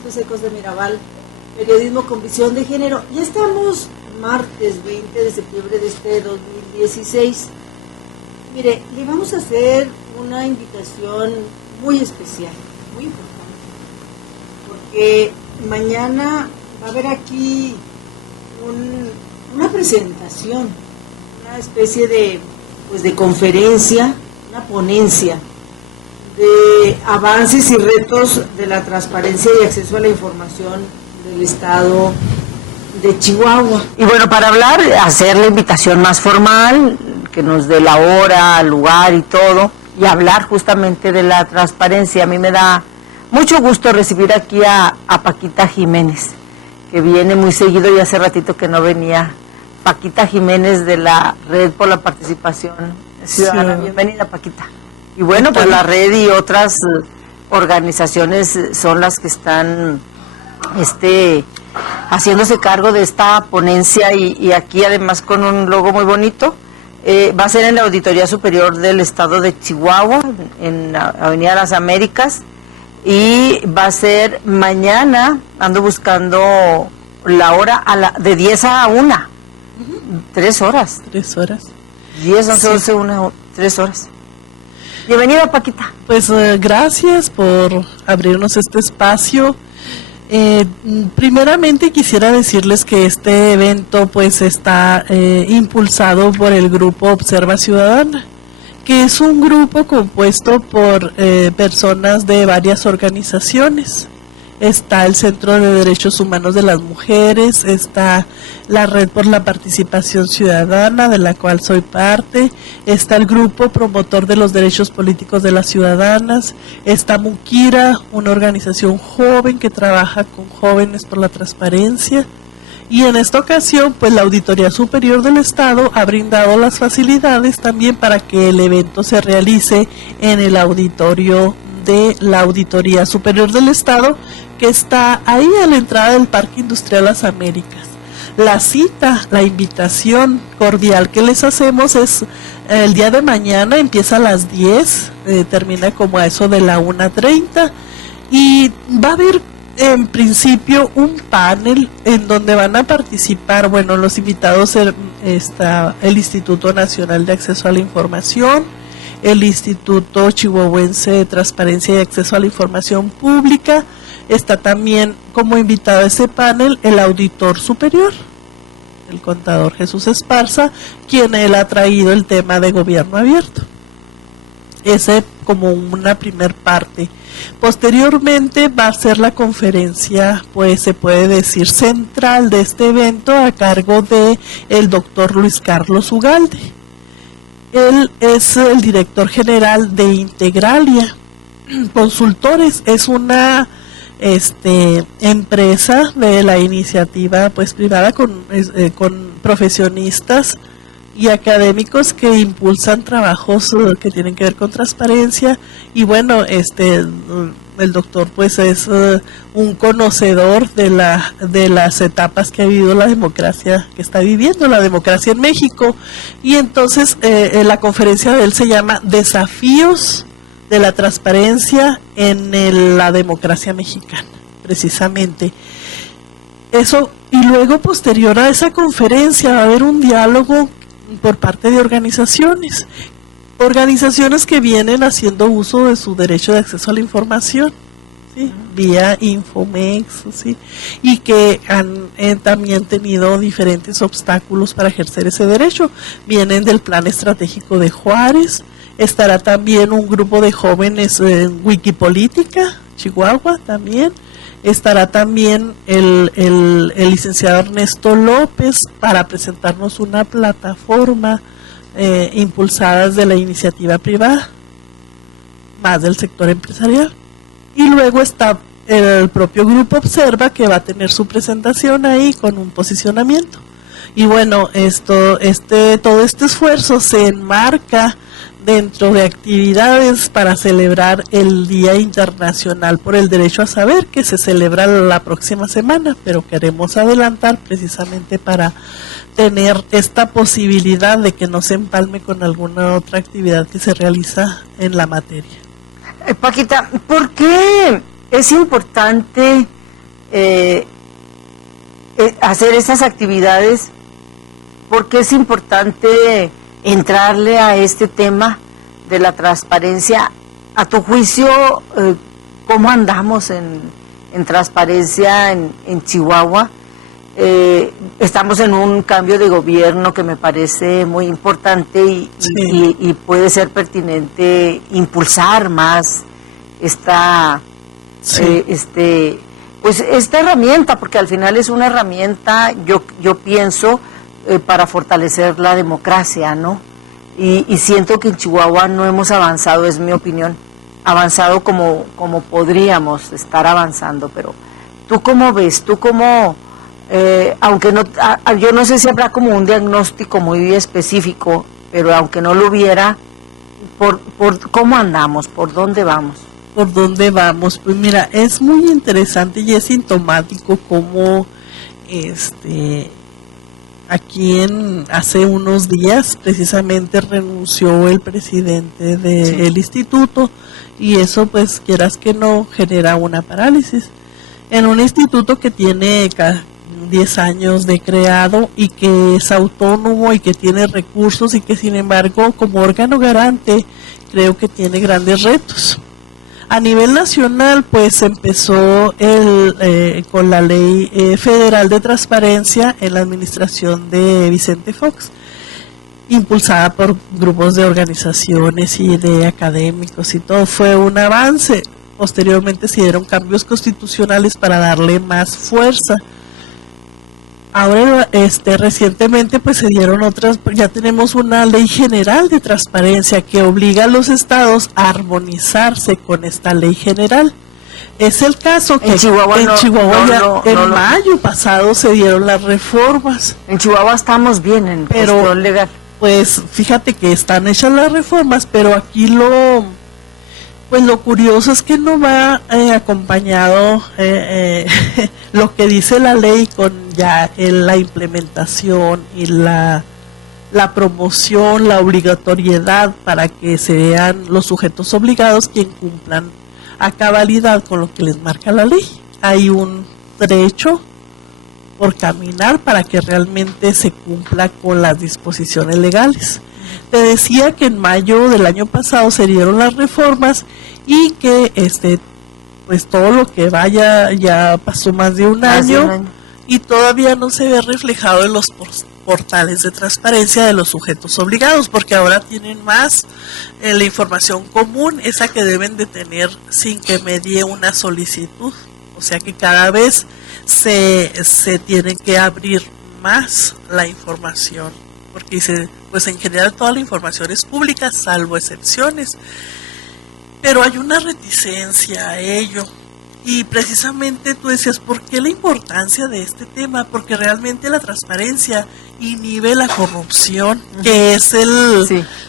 esto es Ecos de Mirabal, periodismo con visión de género. Ya estamos martes 20 de septiembre de este 2016. Mire, le vamos a hacer una invitación muy especial, muy importante, porque mañana va a haber aquí una presentación, una especie de conferencia, una ponencia de avances y retos de la transparencia y acceso a la información del Estado de Chihuahua. Y bueno, para hablar, hacer la invitación más formal, que nos dé la hora, lugar y todo, y hablar justamente de la transparencia. A mí me da mucho gusto recibir aquí a Paquita Jiménez, que viene muy seguido y hace ratito que no venía. Paquita Jiménez de la Red por la Participación Ciudadana. Sí. Bienvenida, Paquita. Y bueno, pues la red y otras organizaciones son las que están haciéndose cargo de esta ponencia y aquí además con un logo muy bonito. Va a ser en la Auditoría Superior del Estado de Chihuahua, en Avenida Las Américas, y va a ser mañana, ando buscando la hora, de 10 a 1, 3 horas. 3 horas. 10, 11, 12, 1, 3 horas. Bienvenida, Paquita. Pues gracias por abrirnos este espacio. Primeramente quisiera decirles que este evento pues está impulsado por el grupo Observa Ciudadana, que es un grupo compuesto por personas de varias organizaciones. Está el Centro de Derechos Humanos de las Mujeres, está la Red por la Participación Ciudadana, de la cual soy parte, está el Grupo Promotor de los Derechos Políticos de las Ciudadanas, está Mukira, una organización joven que trabaja con jóvenes por la transparencia, y en esta ocasión pues la Auditoría Superior del Estado ha brindado las facilidades también para que el evento se realice en el auditorio de la Auditoría Superior del Estado, que está ahí a la entrada del Parque Industrial Las Américas. La cita, la invitación cordial que les hacemos es el día de mañana, empieza a las 10, termina como a eso de la 1:30, y va a haber en principio un panel en donde van a participar, bueno, los invitados está el Instituto Nacional de Acceso a la Información, el Instituto Chihuahuense de Transparencia y Acceso a la Información Pública. Está también como invitado a ese panel el auditor superior, el contador Jesús Esparza, quien él ha traído el tema de gobierno abierto. Ese como una primer parte. Posteriormente va a ser la conferencia, pues se puede decir central de este evento, a cargo de el doctor Luis Carlos Ugalde. Él es el director general de Integralia Consultores, es una empresa de la iniciativa pues privada con profesionistas y académicos que impulsan trabajos que tienen que ver con transparencia, y bueno, el doctor pues es un conocedor de las etapas que ha vivido la democracia, que está viviendo la democracia en México, y entonces la conferencia de él se llama Desafíos de la Transparencia en la Democracia Mexicana, precisamente. Eso, y luego posterior a esa conferencia va a haber un diálogo por parte de organizaciones que vienen haciendo uso de su derecho de acceso a la información, ¿sí? Vía Infomex, ¿sí? Y que han también tenido diferentes obstáculos para ejercer ese derecho. Vienen del Plan Estratégico de Juárez, estará también un grupo de jóvenes en Wikipolítica, Chihuahua también, estará también el licenciado Ernesto López para presentarnos una plataforma impulsada desde la iniciativa privada, más del sector empresarial. Y luego está el propio Grupo Observa, que va a tener su presentación ahí con un posicionamiento. Y bueno, todo este esfuerzo se enmarca dentro de actividades para celebrar el Día Internacional por el Derecho a Saber, que se celebra la próxima semana, pero queremos adelantar precisamente para tener esta posibilidad de que no se empalme con alguna otra actividad que se realiza en la materia. Paquita, ¿por qué es importante hacer esas actividades, porque es importante entrarle a este tema de la transparencia. A tu juicio, ¿cómo andamos en transparencia en Chihuahua? Estamos en un cambio de gobierno que me parece muy importante y puede ser pertinente impulsar más esta herramienta, porque al final es una herramienta, yo pienso, para fortalecer la democracia, ¿no? Y siento que en Chihuahua no hemos avanzado, es mi opinión, avanzado como podríamos estar avanzando. Pero ¿tú cómo ves? ¿Tú cómo, aunque no, yo no sé si habrá como un diagnóstico muy específico, pero aunque no lo hubiera, por ¿cómo andamos? ¿Por dónde vamos? ¿Por dónde vamos? Pues mira, es muy interesante y es sintomático cómo aquí hace unos días precisamente renunció el presidente del instituto, y eso, pues quieras que no, genera una parálisis en un instituto que tiene 10 años de creado y que es autónomo y que tiene recursos, y que sin embargo como órgano garante creo que tiene grandes retos. A nivel nacional, pues empezó con la Ley Federal de Transparencia en la administración de Vicente Fox, impulsada por grupos de organizaciones y de académicos y todo. Fue un avance. Posteriormente se dieron cambios constitucionales para darle más fuerza. Ahora, recientemente, pues se dieron otras, ya tenemos una ley general de transparencia que obliga a los estados a armonizarse con esta ley general. Es el caso que en Chihuahua, en mayo pasado se dieron las reformas. En Chihuahua estamos bien en cuestión legal. Pues fíjate que están hechas las reformas, pero aquí lo curioso es que no va acompañado lo que dice la ley con ya la implementación y la promoción, la obligatoriedad para que sean los sujetos obligados quien cumplan a cabalidad con lo que les marca la ley. Hay un trecho por caminar para que realmente se cumpla con las disposiciones legales. Te decía que en mayo del año pasado se dieron las reformas y que pues todo lo que vaya ya pasó más de un año y todavía no se ve reflejado en los portales de transparencia de los sujetos obligados, porque ahora tienen más la información común, esa que deben de tener sin que medie una solicitud. O sea que cada vez se tiene que abrir más la información, porque dice, pues en general toda la información es pública, salvo excepciones, pero hay una reticencia a ello. Y precisamente tú decías, ¿por qué la importancia de este tema? Porque realmente la transparencia inhibe la corrupción, que es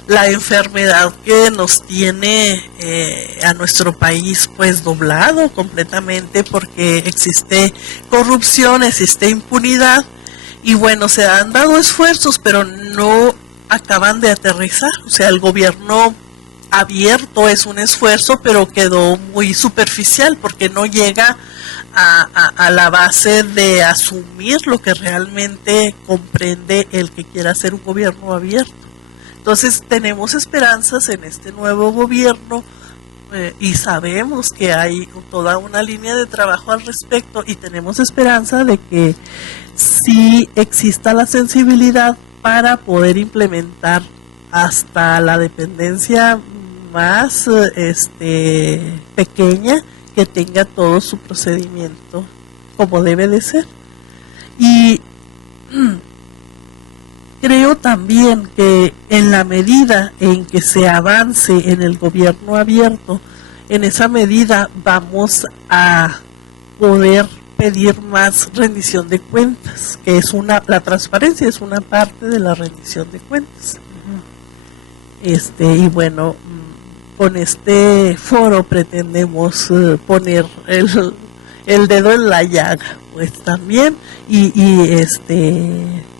la enfermedad que nos tiene a nuestro país pues doblado completamente, porque existe corrupción, existe impunidad, y bueno, se han dado esfuerzos, pero no acaban de aterrizar. O sea, el gobierno abierto es un esfuerzo, pero quedó muy superficial porque no llega a la base de asumir lo que realmente comprende el que quiera hacer un gobierno abierto. Entonces tenemos esperanzas en este nuevo gobierno y sabemos que hay toda una línea de trabajo al respecto, y tenemos esperanza de que sí exista la sensibilidad para poder implementar hasta la dependencia más pequeña, que tenga todo su procedimiento como debe de ser. Y creo también que en la medida en que se avance en el gobierno abierto, en esa medida vamos a poder pedir más rendición de cuentas, que es la transparencia es una parte de la rendición de cuentas. Y bueno, con este foro pretendemos poner el dedo en la llaga, pues también, y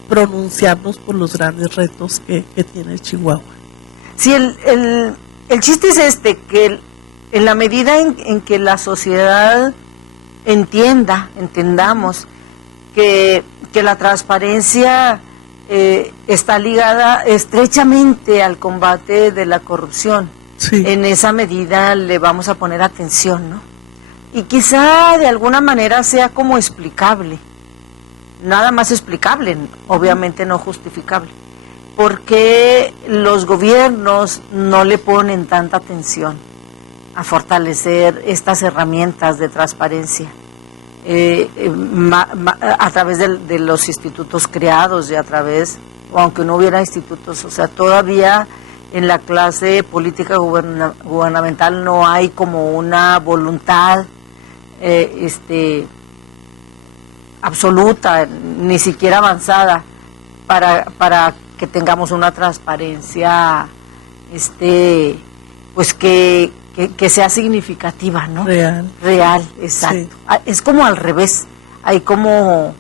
pronunciarnos por los grandes retos que tiene Chihuahua. Sí, el chiste es que en la medida en que la sociedad entendamos que la transparencia está ligada estrechamente al combate de la corrupción. Sí. En esa medida le vamos a poner atención, ¿no? Y quizá de alguna manera sea como explicable, nada más explicable, obviamente no justificable. ¿Por qué los gobiernos no le ponen tanta atención a fortalecer estas herramientas de transparencia a través de los institutos creados y a través, o aunque no hubiera institutos, o sea, todavía en la clase política gubernamental no hay como una voluntad absoluta, ni siquiera avanzada, para que tengamos una transparencia pues que sea significativa, ¿no? Real, exacto. Sí. Es como al revés, hay como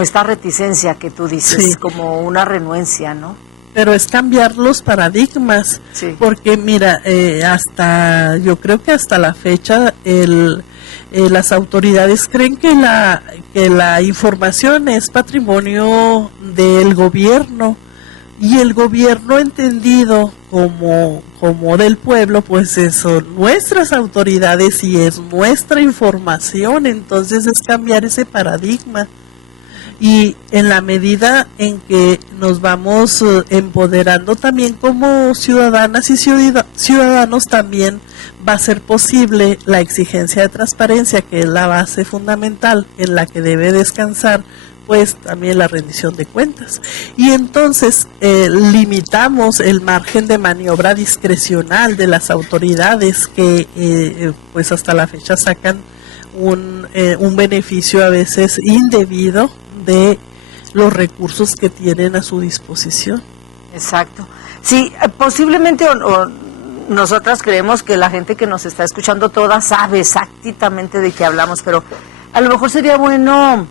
esta reticencia que tú dices, sí, como una renuencia, ¿no? Pero es cambiar los paradigmas, sí, porque mira, yo creo que hasta la fecha las autoridades creen que la información es patrimonio del gobierno, y el gobierno entendido como del pueblo, pues son nuestras autoridades y es nuestra información. Entonces es cambiar ese paradigma, y en la medida en que nos vamos empoderando también como ciudadanas y ciudadanos, también va a ser posible la exigencia de transparencia, que es la base fundamental en la que debe descansar pues también la rendición de cuentas. Y entonces limitamos el margen de maniobra discrecional de las autoridades que pues hasta la fecha sacan un beneficio a veces indebido de los recursos que tienen a su disposición. Exacto. Sí, posiblemente o nosotras creemos que la gente que nos está escuchando toda sabe exactamente de qué hablamos, pero a lo mejor sería bueno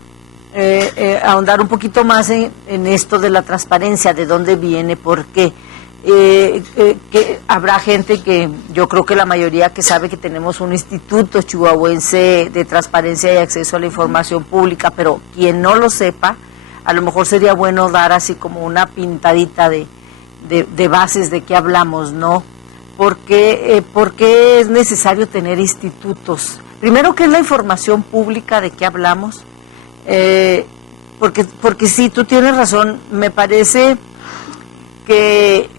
ahondar un poquito más en esto de la transparencia, de dónde viene, por qué. Que habrá gente que, yo creo que la mayoría, que sabe que tenemos un instituto chihuahuense de transparencia y acceso a la información pública, pero quien no lo sepa, a lo mejor sería bueno dar así como una pintadita de bases de qué hablamos, ¿no? ¿Por qué es necesario tener institutos? Primero, ¿qué es la información pública? ¿De qué hablamos? Porque sí, tú tienes razón, me parece que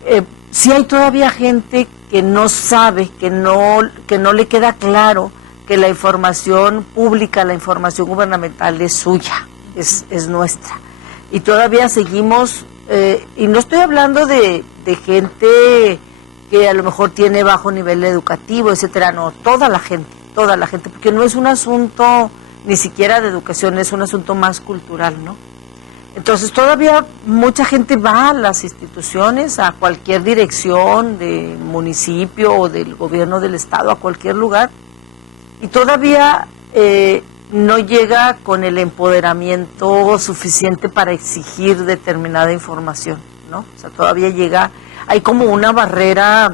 sí hay todavía gente que no sabe, que no le queda claro que la información pública, la información gubernamental es suya, es nuestra. Y todavía seguimos, y no estoy hablando de gente que a lo mejor tiene bajo nivel educativo, etcétera, no, toda la gente, porque no es un asunto ni siquiera de educación, es un asunto más cultural, ¿no? Entonces todavía mucha gente va a las instituciones, a cualquier dirección de municipio o del gobierno del estado, a cualquier lugar, y todavía no llega con el empoderamiento suficiente para exigir determinada información, ¿no? O sea, todavía hay como una barrera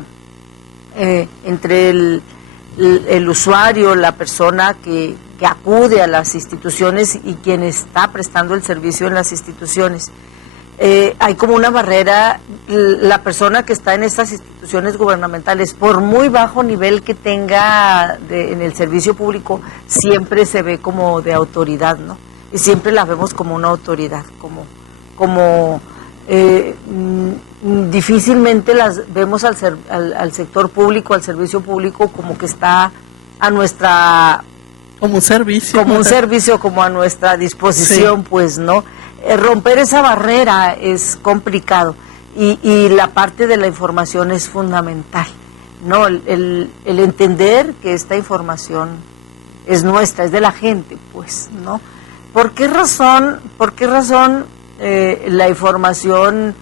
entre el usuario, la persona que acude a las instituciones y quien está prestando el servicio en las instituciones. Hay como una barrera, la persona que está en estas instituciones gubernamentales, por muy bajo nivel que tenga en el servicio público, siempre se ve como de autoridad, ¿no? Y siempre la vemos como una autoridad, difícilmente las vemos al sector público, al servicio público, como que está a nuestra... Como un servicio, como a nuestra disposición, sí. Pues, ¿no? Romper esa barrera es complicado y la parte de la información es fundamental, ¿no? El entender que esta información es nuestra, es de la gente, pues, ¿no? ¿Por qué razón la información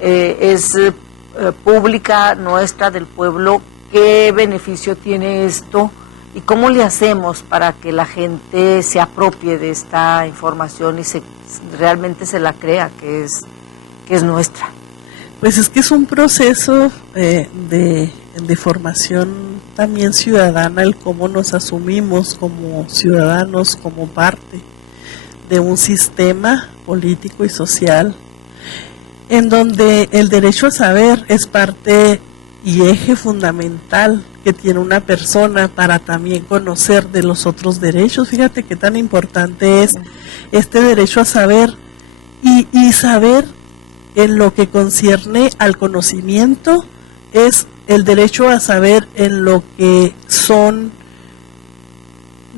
es pública, nuestra, del pueblo? ¿Qué beneficio tiene esto? ¿Y cómo le hacemos para que la gente se apropie de esta información y realmente se la crea que es nuestra? Pues es que es un proceso de formación también ciudadana, el cómo nos asumimos como ciudadanos, como parte de un sistema político y social, en donde el derecho a saber es parte y eje fundamental que tiene una persona para también conocer de los otros derechos. Fíjate qué tan importante es este derecho a saber y saber en lo que concierne al conocimiento, es el derecho a saber en lo que son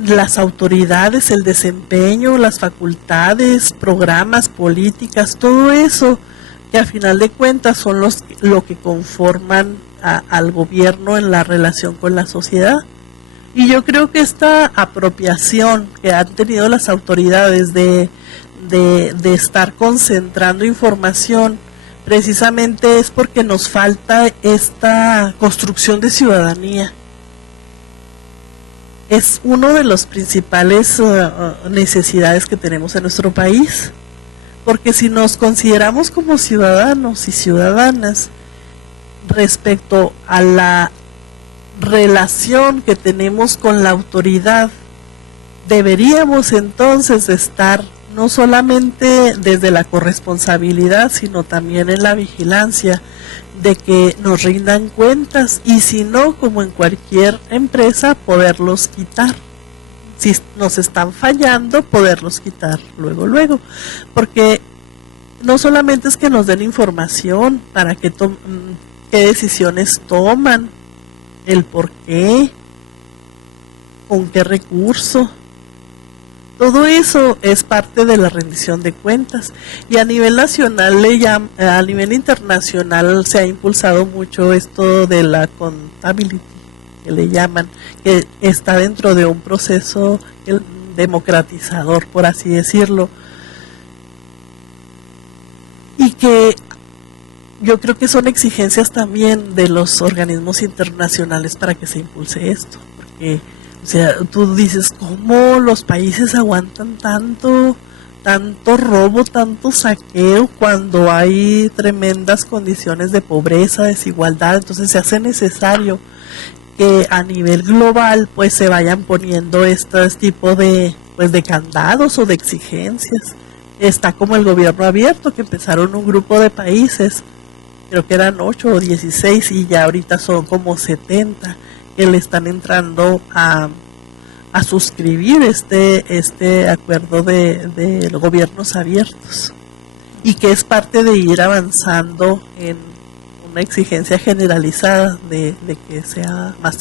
las autoridades, el desempeño, las facultades, programas, políticas, todo eso que a final de cuentas son lo que conforman al gobierno en la relación con la sociedad. Y yo creo que esta apropiación que han tenido las autoridades de estar concentrando información, precisamente es porque nos falta esta construcción de ciudadanía. Es uno de los principales necesidades que tenemos en nuestro país, porque si nos consideramos como ciudadanos y ciudadanas respecto a la relación que tenemos con la autoridad, deberíamos entonces estar no solamente desde la corresponsabilidad, sino también en la vigilancia de que nos rindan cuentas, y si no, como en cualquier empresa, poderlos quitar. Si nos están fallando, poderlos quitar luego, porque no solamente es que nos den información para qué decisiones toman, el por qué, con qué recurso. Todo eso es parte de la rendición de cuentas, y a nivel nacional, a nivel internacional se ha impulsado mucho esto de la accountability, que le llaman, que está dentro de un proceso democratizador, por así decirlo, y que yo creo que son exigencias también de los organismos internacionales para que se impulse esto, porque o sea, tú dices, ¿cómo los países aguantan tanto robo, tanto saqueo cuando hay tremendas condiciones de pobreza, desigualdad? Entonces se hace necesario que a nivel global pues se vayan poniendo estos tipos de candados o de exigencias. Está como el gobierno abierto, que empezaron un grupo de países, creo que eran 8 o 16, y ya ahorita son como 70 que le están entrando a suscribir este acuerdo de los gobiernos abiertos, y que es parte de ir avanzando en una exigencia generalizada de que sea más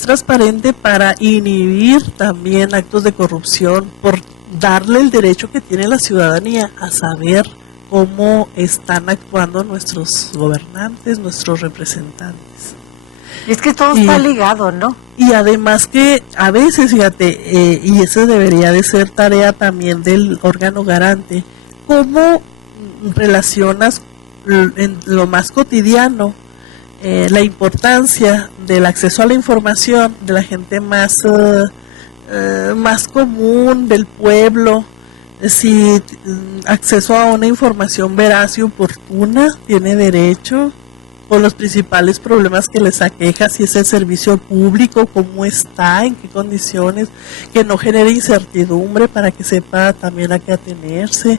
transparente para inhibir también actos de corrupción, por darle el derecho que tiene la ciudadanía a saber cómo están actuando nuestros gobernantes, nuestros representantes. Y es que todo está ligado, ¿no? Y además que a veces, fíjate, y eso debería de ser tarea también del órgano garante, cómo relacionas en lo más cotidiano la importancia del acceso a la información de la gente más común, del pueblo, si acceso a una información veraz y oportuna tiene derecho, con los principales problemas que les aqueja, si es el servicio público, cómo está, en qué condiciones, que no genere incertidumbre para que sepa también a qué atenerse,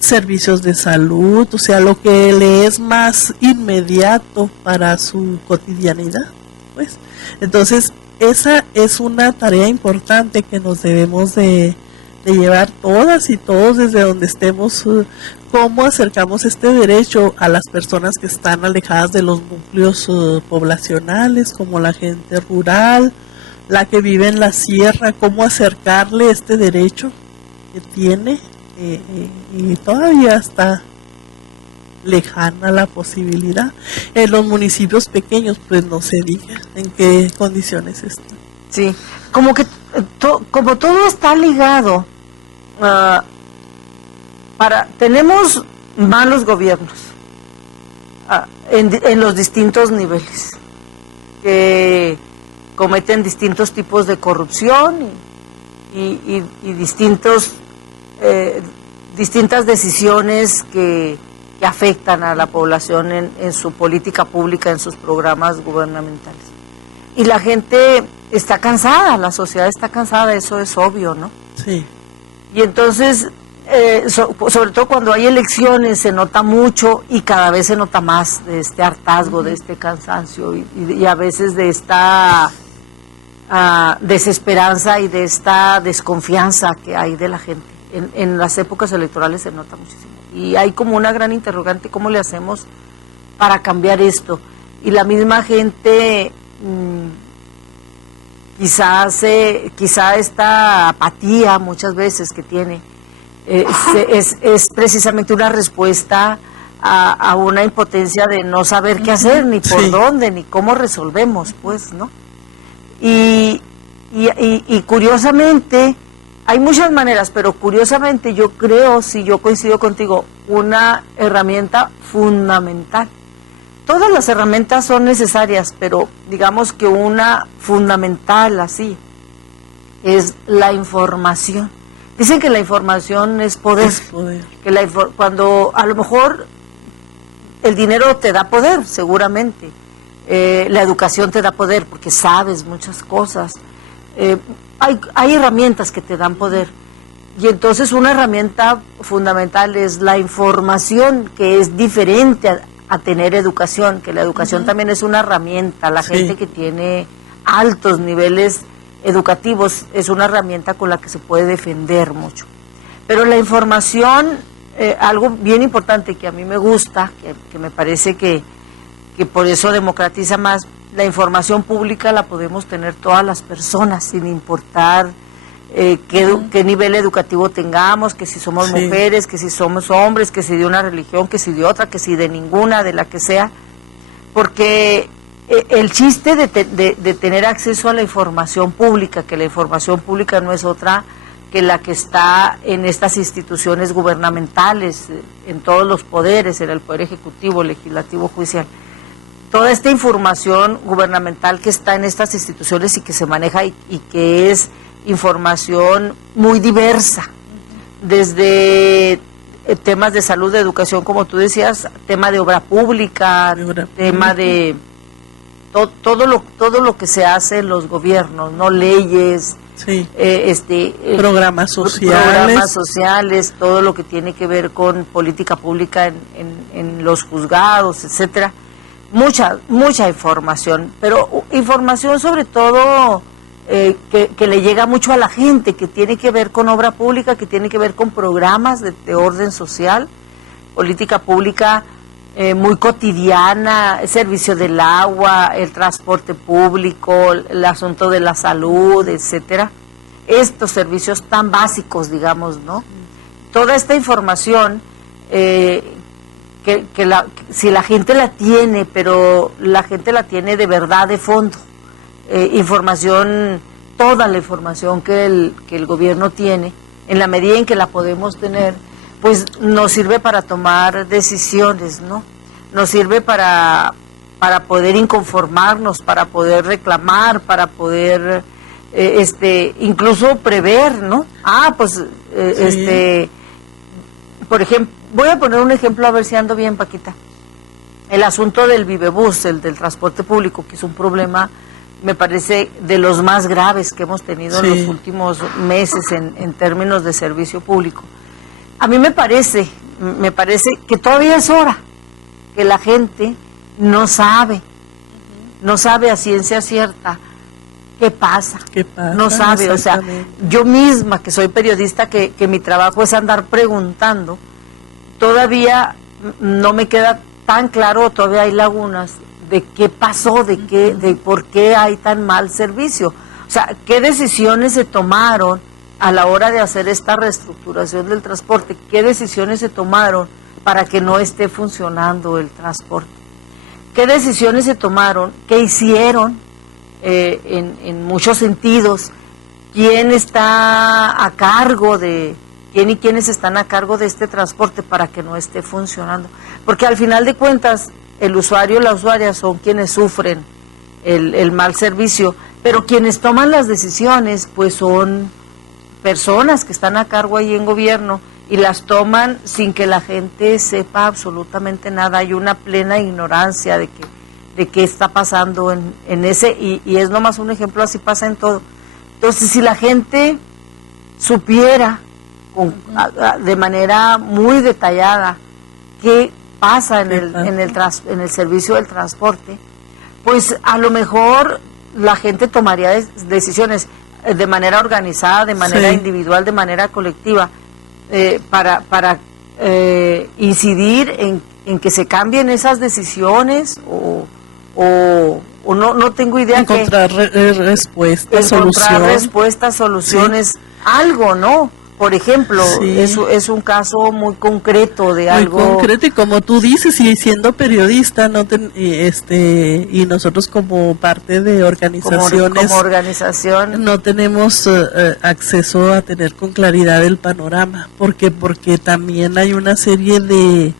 servicios de salud, o sea, lo que le es más inmediato para su cotidianidad, pues. Entonces, esa es una tarea importante que nos debemos de llevar todas y todos desde donde estemos, cómo acercamos este derecho a las personas que están alejadas de los núcleos poblacionales, como la gente rural, la que vive en la sierra, cómo acercarle este derecho que tiene, y todavía está lejana la posibilidad. En los municipios pequeños, pues no se diga en qué condiciones están. Sí, como que como todo está ligado. Tenemos malos gobiernos en los distintos niveles, que cometen distintos tipos de corrupción y distintas decisiones que que afectan a la población en su política pública, en sus programas gubernamentales. Y la gente está cansada, la sociedad está cansada, eso es obvio, ¿no? Sí. Y entonces, sobre todo cuando hay elecciones, se nota mucho y cada vez se nota más de este hartazgo, de este cansancio y a veces de esta desesperanza y de esta desconfianza que hay de la gente. En las épocas electorales se nota muchísimo. Y hay como una gran interrogante, ¿cómo le hacemos para cambiar esto? Y la misma gente, quizá esta apatía muchas veces que tiene, es precisamente una respuesta a una impotencia de no saber qué hacer, ni por dónde, ni cómo resolvemos, pues, ¿no? Y curiosamente, hay muchas maneras, pero curiosamente yo creo, si yo coincido contigo, una herramienta fundamental. Todas las herramientas son necesarias, pero digamos que una fundamental así es la información. Dicen que la información es poder. Que cuando a lo mejor el dinero te da poder, seguramente. La educación te da poder porque sabes muchas cosas. Hay herramientas que te dan poder. Y entonces una herramienta fundamental es la información, que es diferente a tener educación, que la educación también es una herramienta. La gente que tiene altos niveles educativos es una herramienta con la que se puede defender mucho. Pero la información, algo bien importante que a mí me gusta, que me parece que por eso democratiza más, la información pública la podemos tener todas las personas, sin importar qué nivel educativo tengamos, que si somos mujeres, que si somos hombres, que si de una religión, que si de otra, que si de ninguna, de la que sea, porque el chiste de tener acceso a la información pública, que la información pública no es otra que la que está en estas instituciones gubernamentales, en todos los poderes, en el poder ejecutivo, legislativo, judicial. Toda esta información gubernamental que está en estas instituciones y que se maneja y que es información muy diversa, desde temas de salud, de educación, como tú decías, tema de obra pública, tema de todo lo que se hace en los gobiernos, no leyes, programas sociales, todo lo que tiene que ver con política pública en los juzgados, etcétera. Mucha información, pero información sobre todo que le llega mucho a la gente, que tiene que ver con obra pública, que tiene que ver con programas de orden social, política pública muy cotidiana, el servicio del agua, el transporte público, el asunto de la salud, etcétera. Estos servicios tan básicos, digamos, ¿no? Toda esta información si la gente la tiene, pero la gente la tiene de verdad, de fondo, toda la información que el gobierno tiene, en la medida en que la podemos tener, pues nos sirve para tomar decisiones, ¿no? Nos sirve para poder inconformarnos, para poder reclamar, para poder incluso prever, ¿no? Por ejemplo, voy a poner un ejemplo a ver si ando bien, Paquita. El asunto del Vivebús, el del transporte público, que es un problema, me parece, de los más graves que hemos tenido en los últimos meses en términos de servicio público. A mí me parece que todavía es hora que la gente no sabe a ciencia cierta qué pasa, no sabe, o sea, yo misma que soy periodista, que mi trabajo es andar preguntando, todavía no me queda tan claro, todavía hay lagunas de qué pasó, de por qué hay tan mal servicio, o sea, qué decisiones se tomaron a la hora de hacer esta reestructuración del transporte, qué decisiones se tomaron para que no esté funcionando el transporte, qué decisiones se tomaron, qué hicieron, en muchos sentidos, quién está a cargo quién y quiénes están a cargo de este transporte para que no esté funcionando, porque al final de cuentas el usuario y la usuaria son quienes sufren el mal servicio, pero quienes toman las decisiones pues son personas que están a cargo ahí en gobierno y las toman sin que la gente sepa absolutamente nada. Hay una plena ignorancia de qué está pasando en ese, y es nomás un ejemplo, así pasa en todo. Entonces, si la gente supiera de manera muy detallada qué pasa en el servicio del transporte, pues a lo mejor la gente tomaría decisiones de manera organizada, de manera individual, de manera colectiva, para incidir en que se cambien esas decisiones o no tengo idea. Encontrar respuestas, soluciones, algo, ¿no? Por ejemplo, es un caso muy concreto de algo. Muy concreto, y como tú dices, y siendo periodista, y nosotros como parte de organizaciones, como organización, no tenemos acceso a tener con claridad el panorama, porque también hay una serie de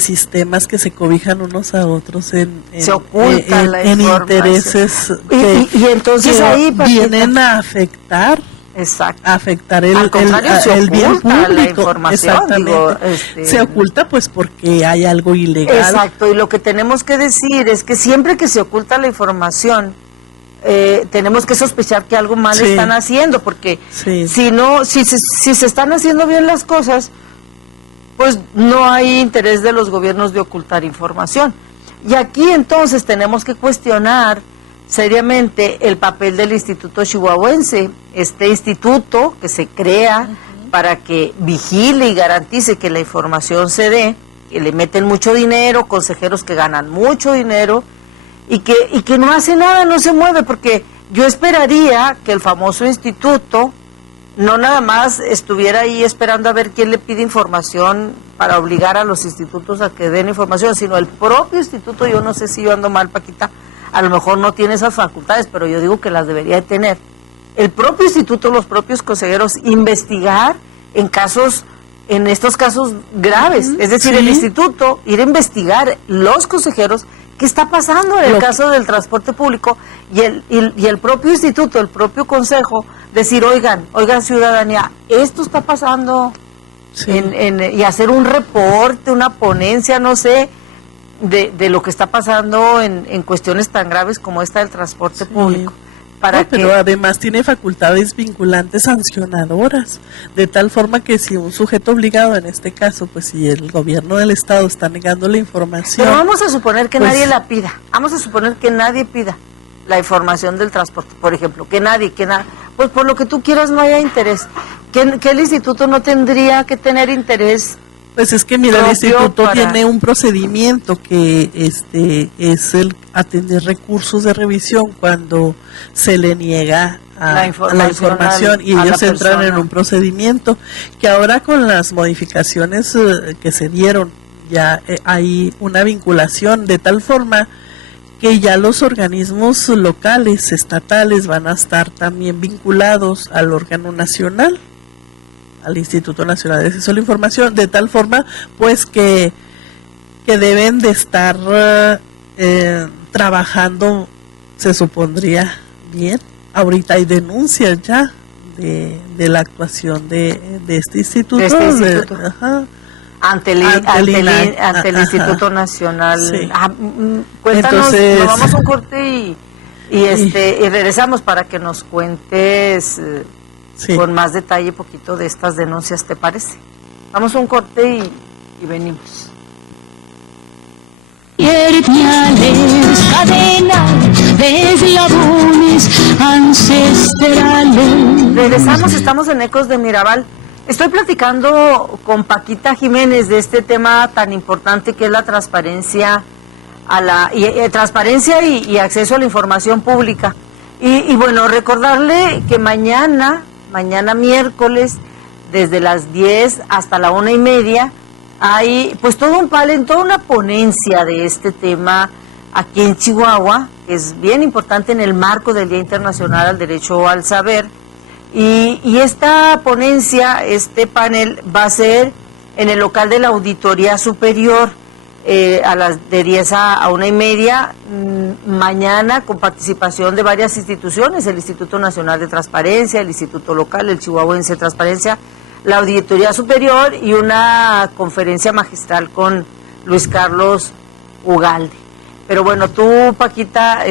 sistemas que se cobijan unos a otros se ocultan en intereses y entonces ahí vienen a afectar. Exacto. Afectar el bien público. La información, exactamente. Se oculta pues porque hay algo ilegal. Exacto, y lo que tenemos que decir es que siempre que se oculta la información, tenemos que sospechar que algo mal están haciendo, porque si se están haciendo bien las cosas, pues no hay interés de los gobiernos de ocultar información. Y aquí entonces tenemos que cuestionar seriamente el papel del Instituto Chihuahuense, este instituto que se crea para que vigile y garantice que la información se dé, que le meten mucho dinero, consejeros que ganan mucho dinero y que no hace nada, no se mueve, porque yo esperaría que el famoso instituto no nada más estuviera ahí esperando a ver quién le pide información para obligar a los institutos a que den información, sino el propio instituto. Yo no sé si yo ando mal, Paquita, a lo mejor no tiene esas facultades, pero yo digo que las debería de tener. El propio instituto, los propios consejeros, investigar en estos casos graves. Es decir, el instituto ir a investigar, los consejeros, qué está pasando en el caso del transporte público, y el propio instituto, el propio consejo, decir, oigan ciudadanía, esto está pasando, y hacer un reporte, una ponencia, no sé, de lo que está pasando en cuestiones tan graves como esta del transporte público. Pero además tiene facultades vinculantes sancionadoras, de tal forma que si un sujeto obligado, en este caso, pues si el gobierno del estado está negando la información... Pero vamos a suponer que nadie la pida, vamos a suponer que nadie pida la información del transporte, por ejemplo, que nadie, pues por lo que tú quieras no haya interés, que el instituto no tendría que tener interés. Pues es que mira, el instituto tiene un procedimiento que es el atender recursos de revisión cuando se le niega la información y ellos entran en un procedimiento que ahora con las modificaciones que se dieron ya hay una vinculación de tal forma que ya los organismos locales, estatales van a estar también vinculados al órgano nacional, al Instituto Nacional de Acceso a la Información, de tal forma pues que deben de estar trabajando, se supondría bien. Ahorita hay denuncias ya de la actuación de este instituto. Ante el Instituto Nacional. Sí. Cuéntanos, entonces, nos vamos a un corte y regresamos para que nos cuentes con más detalle poquito de estas denuncias, ¿te parece? Vamos a un corte y venimos. Cadenas de eslabones ancestrales. Regresamos, estamos en Ecos de Mirabal. Estoy platicando con Paquita Jiménez de este tema tan importante que es la transparencia transparencia y acceso a la información pública. Y bueno, recordarle que mañana miércoles, desde las 10 hasta la 1:30, hay pues todo un panel, toda una ponencia de este tema aquí en Chihuahua, que es bien importante en el marco del Día Internacional al Derecho al Saber. Y esta ponencia, este panel, va a ser en el local de la Auditoría Superior, de 10 a 1:30, mañana, con participación de varias instituciones, el Instituto Nacional de Transparencia, el Instituto Local, el Chihuahuense de Transparencia, la Auditoría Superior y una conferencia magistral con Luis Carlos Ugalde. Pero bueno, tú, Paquita,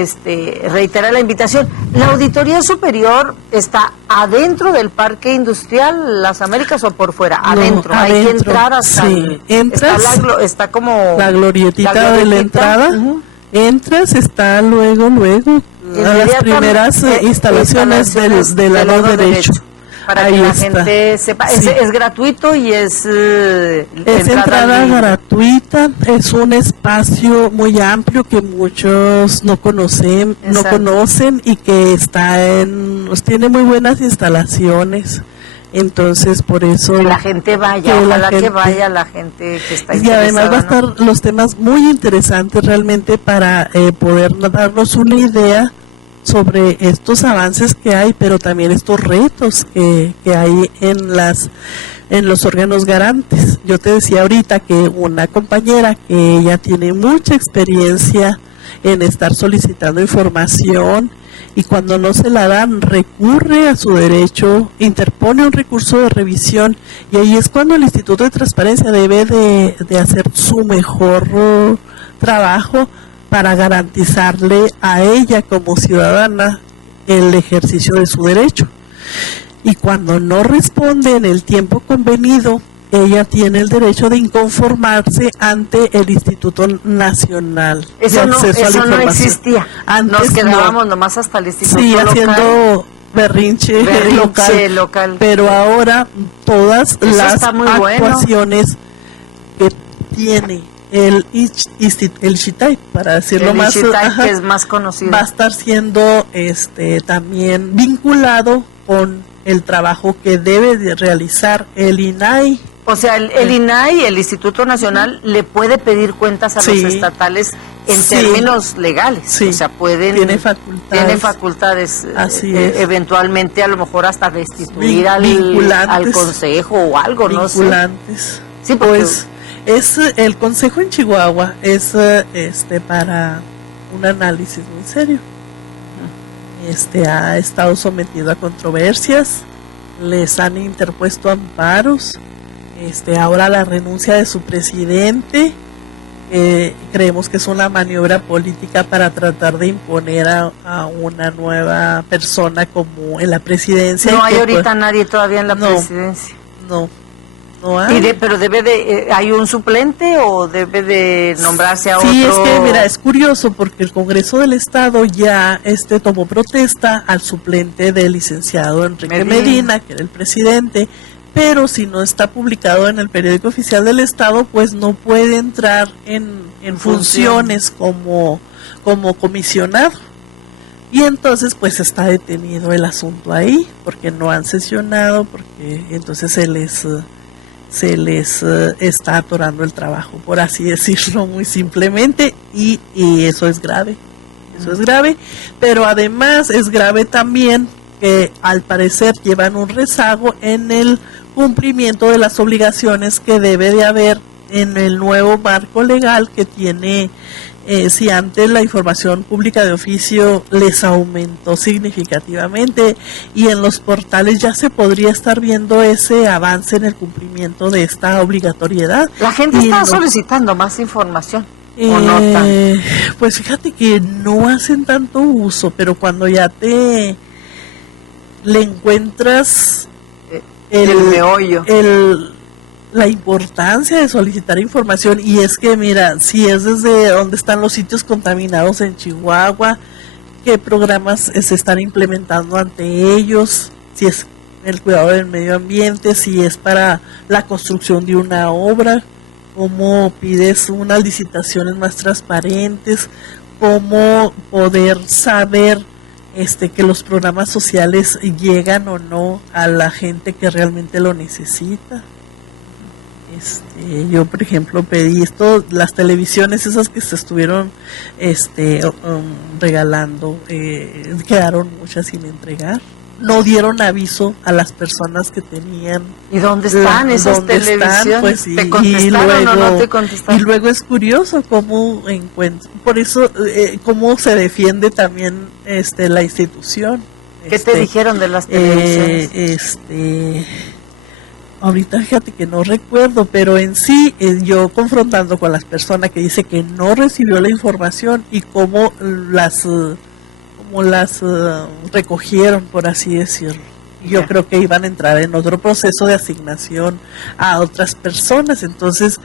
reitera la invitación. ¿La Auditoría Superior está adentro del Parque Industrial Las Américas o por fuera? Adentro, No, hay que adentro, entrar hasta sí. Entras, está como la glorietita de la entrada, entras, está luego las primeras instalaciones del lado derecho. Para ahí que la está. gente sepa, Sí. es gratuito y es entrada libre. gratuita, es un espacio muy amplio que muchos no conocen y que tiene muy buenas instalaciones. Entonces, por eso que la gente vaya, ojalá que vaya la gente que está interesada. Y además va a estar los temas muy interesantes realmente para poder darnos una idea sobre estos avances que hay, pero también estos retos que hay en los órganos garantes. Yo te decía ahorita que una compañera que ella tiene mucha experiencia en estar solicitando información y cuando no se la dan recurre a su derecho, interpone un recurso de revisión y ahí es cuando el Instituto de Transparencia debe de hacer su mejor trabajo para garantizarle a ella como ciudadana el ejercicio de su derecho. Y cuando no responde en el tiempo convenido, ella tiene el derecho de inconformarse ante el Instituto Nacional de Acceso a la Información. No existía. Antes nos quedábamos nomás hasta el Instituto local. haciendo berrinche local. Pero ahora todas eso las bueno. actuaciones que tiene el Ixtay, para decirlo más, que es más conocido, va a estar siendo también vinculado con el trabajo que debe de realizar el INAI. O sea, el INAI, el Instituto Nacional, le puede pedir cuentas a los estatales en términos legales. Sí. O sea, tiene facultades. Así es. Eventualmente, a lo mejor hasta restituir al consejo o algo, no sé. Vinculantes. Sí, porque pues el consejo en Chihuahua es para un análisis muy serio. Ha estado sometido a controversias, les han interpuesto amparos, ahora la renuncia de su presidente, creemos que es una maniobra política para tratar de imponer a una nueva persona como en la presidencia. No hay ahorita nadie todavía en la presidencia. No hay. Pero ¿hay un suplente o debe de nombrarse a otro? Sí, es que mira, es curioso porque el Congreso del Estado ya tomó protesta al suplente del licenciado Enrique Medina, que era el presidente, pero si no está publicado en el periódico oficial del Estado, pues no puede entrar en funciones como comisionado. Y entonces pues está detenido el asunto ahí, porque no han sesionado, porque entonces se les está atorando el trabajo, por así decirlo muy simplemente, y eso es grave. Eso es grave, pero además es grave también que al parecer llevan un rezago en el cumplimiento de las obligaciones que debe de haber en el nuevo marco legal que tiene. Si antes la información pública de oficio les aumentó significativamente y en los portales ya se podría estar viendo ese avance en el cumplimiento de esta obligatoriedad. La gente está solicitando más información. ¿O no tanto? Pues fíjate que no hacen tanto uso, pero cuando ya le encuentras el meollo, la importancia de solicitar información, y es que mira, si es desde donde están los sitios contaminados en Chihuahua, qué programas se están implementando ante ellos, si es el cuidado del medio ambiente, si es para la construcción de una obra, cómo pides unas licitaciones más transparentes, cómo poder saber que los programas sociales llegan o no a la gente que realmente lo necesita. Yo por ejemplo pedí las televisiones esas que se estuvieron regalando, quedaron muchas sin entregar, no dieron aviso a las personas que tenían. ¿Y dónde están esas televisiones? Pues, ¿Te contestaron o no te contestaron? Y luego es curioso cómo por eso cómo se defiende también la institución. ¿Qué te dijeron de las televisiones? Ahorita fíjate que no recuerdo, pero en sí yo confrontando con las personas que dice que no recibió la información y cómo las recogieron, por así decirlo. Yo creo que iban a entrar en otro proceso de asignación a otras personas, entonces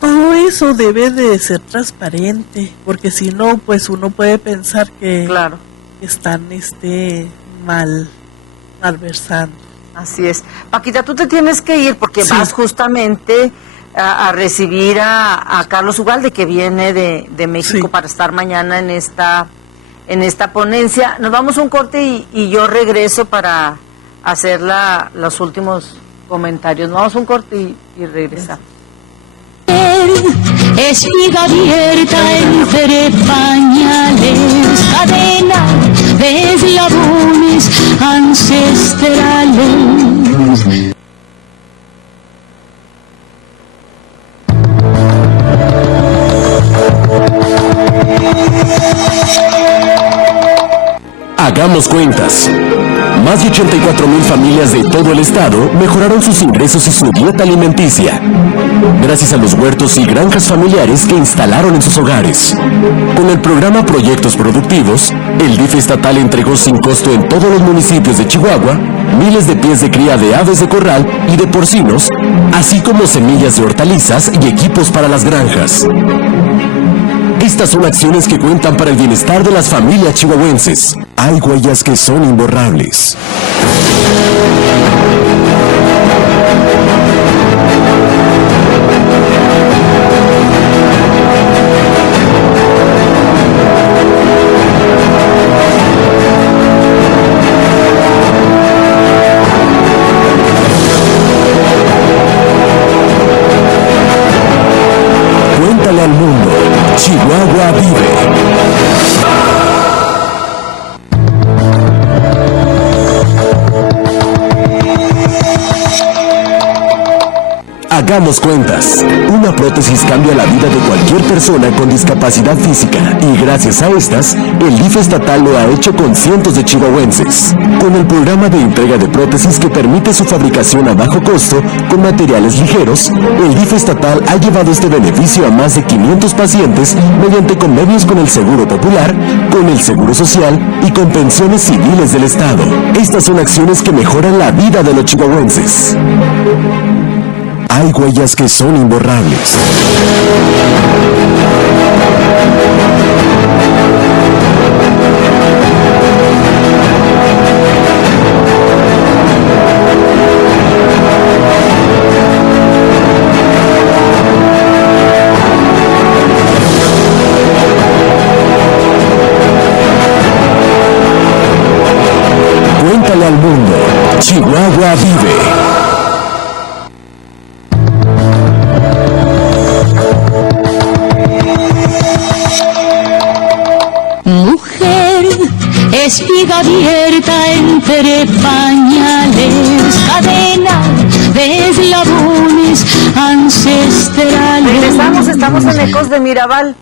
todo eso debe de ser transparente, porque si no, pues uno puede pensar que Claro. están malversando. Así es. Paquita, tú te tienes que ir porque Sí. vas justamente a recibir a Carlos Ugalde, que viene de México, Sí. para estar mañana en esta ponencia. Nos vamos a un corte y yo regreso para hacer los últimos comentarios. Nos vamos a un corte y regresamos. Espiga abierta entre pañales, cadena de eslabones ancestrales. Hagamos cuentas. Más de 84,000 familias de todo el estado mejoraron sus ingresos y su dieta alimenticia, gracias a los huertos y granjas familiares que instalaron en sus hogares. Con el programa Proyectos Productivos, el DIF estatal entregó sin costo en todos los municipios de Chihuahua miles de pies de cría de aves de corral y de porcinos, así como semillas de hortalizas y equipos para las granjas. Estas son acciones que cuentan para el bienestar de las familias chihuahuenses. Hay huellas que son imborrables. Cuéntale al mundo. Chihuahua vive. Hagamos cuentas. Una prótesis cambia la vida de cualquier persona con discapacidad física y gracias a estas, el DIF estatal lo ha hecho con cientos de chihuahuenses. Con el programa de entrega de prótesis que permite su fabricación a bajo costo con materiales ligeros, el DIF estatal ha llevado este beneficio a más de 500 pacientes mediante convenios con el Seguro Popular, con el Seguro Social y con pensiones civiles del Estado. Estas son acciones que mejoran la vida de los chihuahuenses. Hay huellas que son imborrables. Cuéntale al mundo. Chihuahua vive. Mujer, espiga abierta entre pañales, cadena de eslabones ancestrales. Regresamos, estamos en Ecos de Mirabal.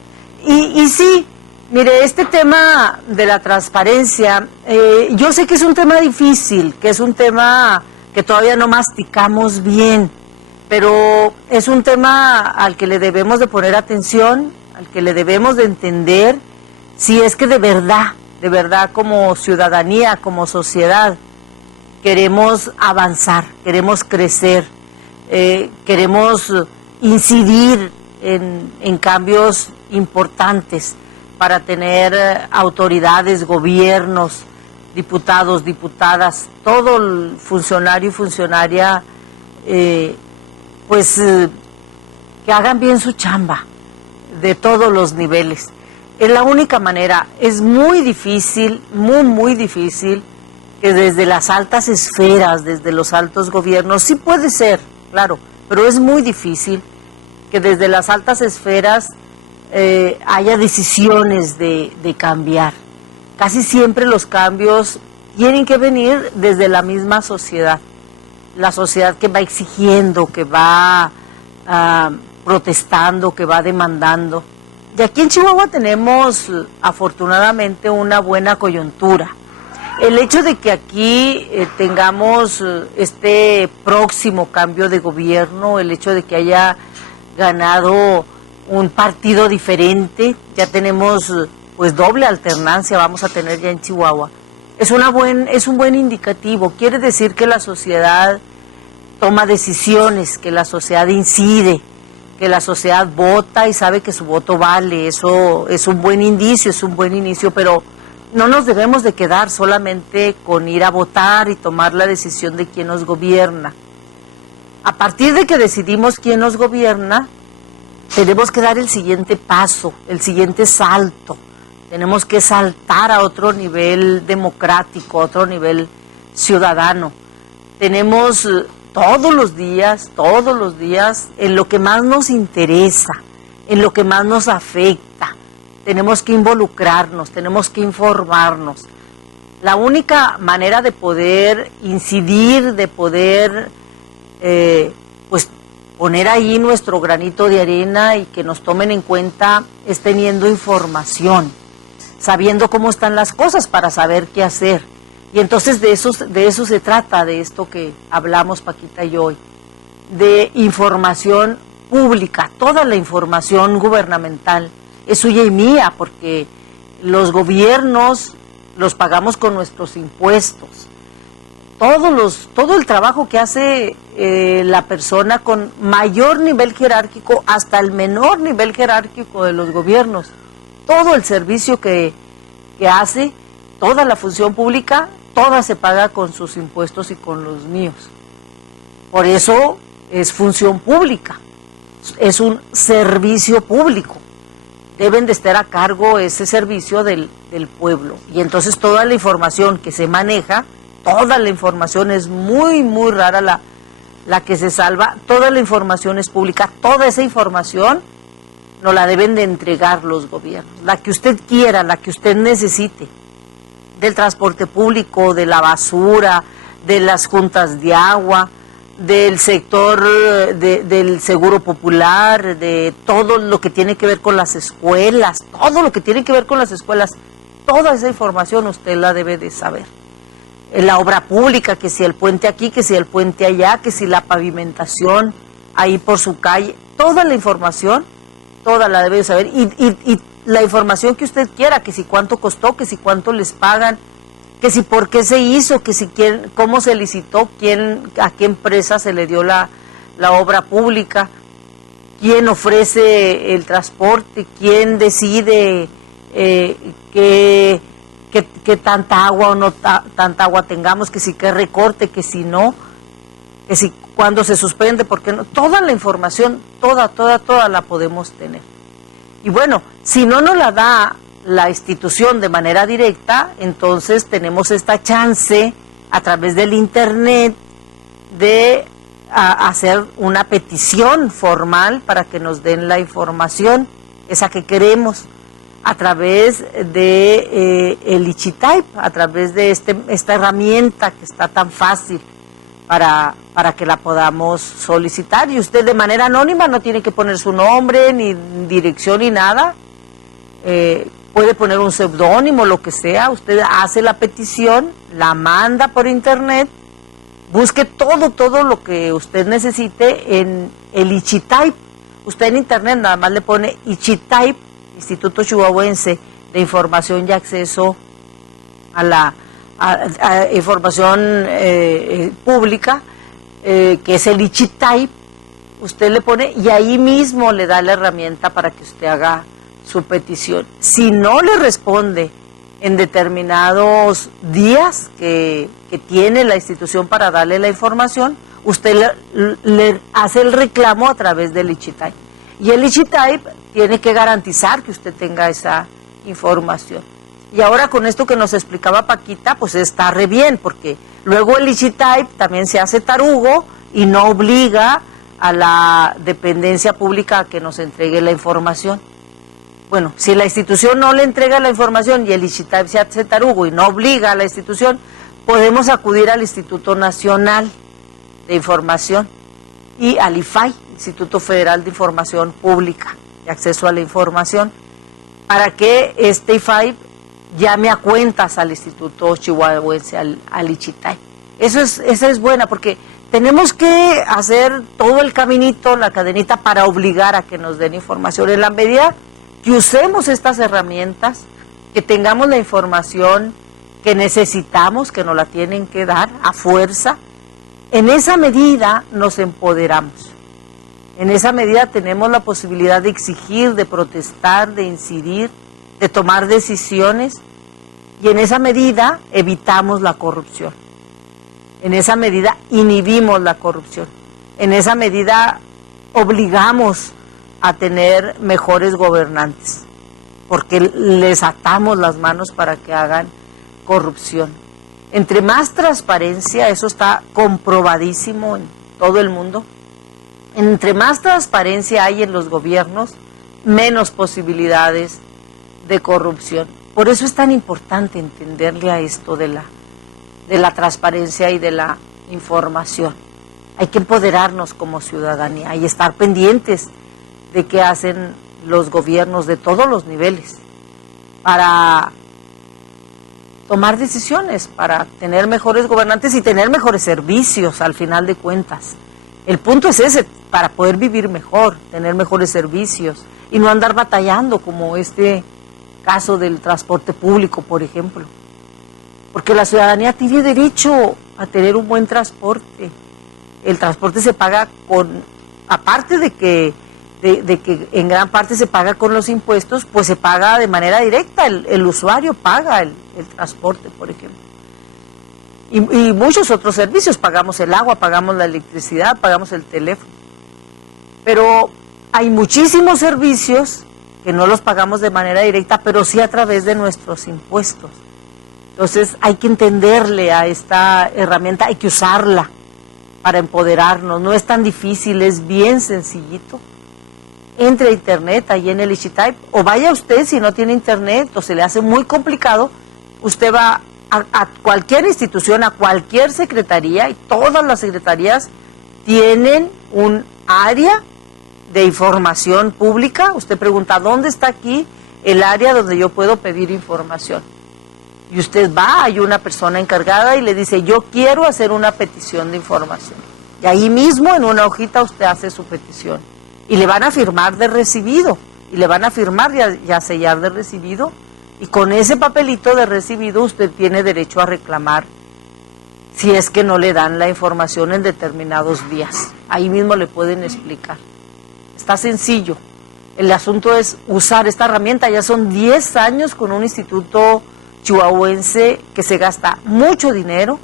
Y sí, mire, este tema de la transparencia, yo sé que es un tema difícil, que es un tema que todavía no masticamos bien, pero es un tema al que le debemos de poner atención, al que le debemos de entender, si es que de verdad como ciudadanía, como sociedad, queremos avanzar, queremos crecer, queremos incidir en cambios importantes para tener autoridades, gobiernos, diputados, diputadas, todo el funcionario y funcionaria, que hagan bien su chamba de todos los niveles. Es la única manera. Es muy difícil, muy difícil, que desde las altas esferas, desde los altos gobiernos, sí puede ser, claro, pero es muy difícil que desde las altas esferas haya decisiones de cambiar. Casi siempre los cambios tienen que venir desde la misma sociedad, la sociedad que va exigiendo, que va protestando, que va demandando. Y aquí en Chihuahua tenemos afortunadamente una buena coyuntura. El hecho de que aquí tengamos este próximo cambio de gobierno, el hecho de que haya ganado un partido diferente, ya tenemos pues doble alternancia, vamos a tener ya en Chihuahua, es un buen indicativo. Quiere decir que la sociedad toma decisiones, que la sociedad incide, que la sociedad vota y sabe que su voto vale. Eso es un buen indicio, es un buen inicio, pero no nos debemos de quedar solamente con ir a votar y tomar la decisión de quién nos gobierna. A partir de que decidimos quién nos gobierna, tenemos que dar el siguiente paso, el siguiente salto. Tenemos que saltar a otro nivel democrático, a otro nivel ciudadano. Tenemos todos los días, en lo que más nos interesa, en lo que más nos afecta, tenemos que involucrarnos, tenemos que informarnos. La única manera de poder incidir, de poder pues poner ahí nuestro granito de arena y que nos tomen en cuenta es teniendo información, sabiendo cómo están las cosas para saber qué hacer. Y entonces de eso se trata, de esto que hablamos Paquita y yo hoy, de información pública. Toda la información gubernamental es suya y mía, porque los gobiernos los pagamos con nuestros impuestos. Todo el trabajo que hace la persona con mayor nivel jerárquico hasta el menor nivel jerárquico de los gobiernos, todo el servicio que hace, toda la función pública, toda se paga con sus impuestos y con los míos. Por eso es función pública, es un servicio público. Deben de estar a cargo ese servicio del pueblo. Y entonces toda la información que se maneja, toda la información es muy, muy rara la que se salva, toda la información es pública, toda esa información nos la deben de entregar los gobiernos, la que usted quiera, la que usted necesite, del transporte público, de la basura, de las juntas de agua, del sector del seguro popular, de todo lo que tiene que ver con las escuelas, todo lo que tiene que ver con las escuelas, toda esa información usted la debe de saber. La obra pública, que si el puente aquí, que si el puente allá, que si la pavimentación ahí por su calle, toda la información, toda la debe de saber, y la información que usted quiera, que si cuánto costó, que si cuánto les pagan, que si por qué se hizo, que si quién, cómo se licitó, a qué empresa se le dio la obra pública, quién ofrece el transporte, quién decide qué tanta agua o no tanta agua tengamos, que si qué recorte, que si no, que si cuándo se suspende, por qué no. Toda la información, toda la podemos tener. Y bueno, si no nos la da la institución de manera directa, entonces tenemos esta chance a través del internet de hacer una petición formal para que nos den la información, esa que queremos, a través de el Ichitype, a través de esta herramienta que está tan fácil para que la podamos solicitar. Y usted de manera anónima no tiene que poner su nombre, ni dirección, ni nada. Puede poner un seudónimo, lo que sea. Usted hace la petición, la manda por internet, busque todo lo que usted necesite en el Ichitype. Usted en internet nada más le pone Ichitype, Instituto Chihuahuense de Información y Acceso a la información pública, que es el Ichitype. Usted le pone y ahí mismo le da la herramienta para que usted haga su petición. Si no le responde en determinados días que tiene la institución para darle la información, usted le hace el reclamo a través del Ichitype. Y el Ichitype tiene que garantizar que usted tenga esa información. Y ahora con esto que nos explicaba Paquita, pues está re bien, porque luego el Ichitype también se hace tarugo y no obliga a la dependencia pública a que nos entregue la información. Bueno, si la institución no le entrega la información y el Ichitype se hace tarugo y no obliga a la institución, podemos acudir al Instituto Nacional de Información y al IFAI, Instituto Federal de Información Pública y Acceso a la Información, para que este IFAI llame a cuentas al Instituto Chihuahuense, al Ichitay. Esa es buena, porque tenemos que hacer todo el caminito, la cadenita, para obligar a que nos den información. En la medida que usemos estas herramientas, que tengamos la información que necesitamos, que nos la tienen que dar a fuerza, en esa medida nos empoderamos. En esa medida tenemos la posibilidad de exigir, de protestar, de incidir, de tomar decisiones, y en esa medida evitamos la corrupción. En esa medida inhibimos la corrupción. En esa medida obligamos a tener mejores gobernantes, porque les atamos las manos para que hagan corrupción. Entre más transparencia, eso está comprobadísimo en todo el mundo, entre más transparencia hay en los gobiernos, menos posibilidades de corrupción. Por eso es tan importante entenderle a esto de la transparencia y de la información. Hay que empoderarnos como ciudadanía y estar pendientes de qué hacen los gobiernos de todos los niveles para tomar decisiones, para tener mejores gobernantes y tener mejores servicios al final de cuentas. El punto es ese, para poder vivir mejor, tener mejores servicios y no andar batallando como este caso del transporte público, por ejemplo. Porque la ciudadanía tiene derecho a tener un buen transporte. El transporte se paga aparte de que en gran parte se paga con los impuestos, pues se paga de manera directa, el usuario paga el transporte, por ejemplo. Y muchos otros servicios, pagamos el agua, pagamos la electricidad, pagamos el teléfono. Pero hay muchísimos servicios que no los pagamos de manera directa, pero sí a través de nuestros impuestos. Entonces hay que entenderle a esta herramienta, hay que usarla para empoderarnos. No es tan difícil, es bien sencillito. Entre a internet, ahí en el Ichitay, o vaya usted, si no tiene internet o se le hace muy complicado, usted va a cualquier institución, a cualquier secretaría, y todas las secretarías tienen un área de información pública. Usted pregunta, ¿dónde está aquí el área donde yo puedo pedir información? Y usted va, hay una persona encargada y le dice, yo quiero hacer una petición de información. Y ahí mismo en una hojita usted hace su petición. Y le van a firmar de recibido, y le van a firmar y a sellar de recibido, y con ese papelito de recibido usted tiene derecho a reclamar si es que no le dan la información en determinados días. Ahí mismo le pueden explicar. Está sencillo. El asunto es usar esta herramienta. Ya son 10 años con un instituto chihuahuense que se gasta mucho dinero,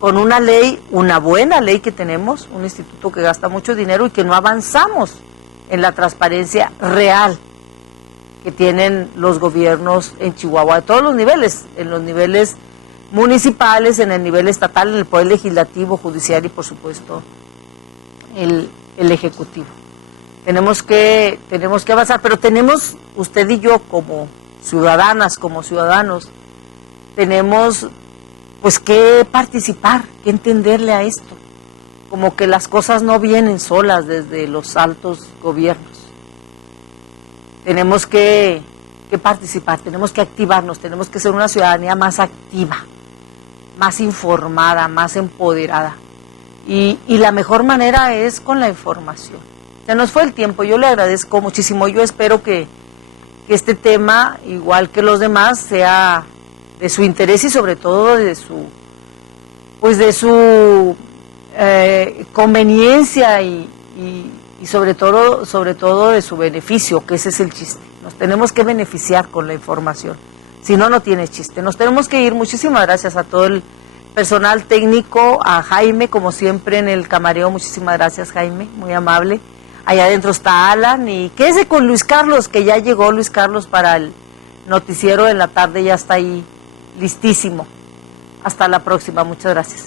con una ley, una buena ley que tenemos, un instituto que gasta mucho dinero y que no avanzamos en la transparencia real que tienen los gobiernos en Chihuahua, de todos los niveles, en los niveles municipales, en el nivel estatal, en el poder legislativo, judicial y por supuesto el ejecutivo. Tenemos que avanzar, pero tenemos, usted y yo como ciudadanas, como ciudadanos, tenemos pues que participar, que entenderle a esto, como que las cosas no vienen solas desde los altos gobiernos. Tenemos que participar, tenemos que activarnos, tenemos que ser una ciudadanía más activa, más informada, más empoderada. Y la mejor manera es con la información. Se nos fue el tiempo, yo le agradezco muchísimo, yo espero que este tema, igual que los demás, sea de su interés y sobre todo de su conveniencia y sobre todo de su beneficio, que ese es el chiste. Nos tenemos que beneficiar con la información, si no, no tiene chiste. Nos tenemos que ir. Muchísimas gracias a todo el personal técnico, a Jaime, como siempre en el camareo, muchísimas gracias Jaime, muy amable. Allá adentro está Alan y quédese con Luis Carlos, que ya llegó Luis Carlos para el noticiero en la tarde, ya está ahí listísimo. Hasta la próxima, muchas gracias.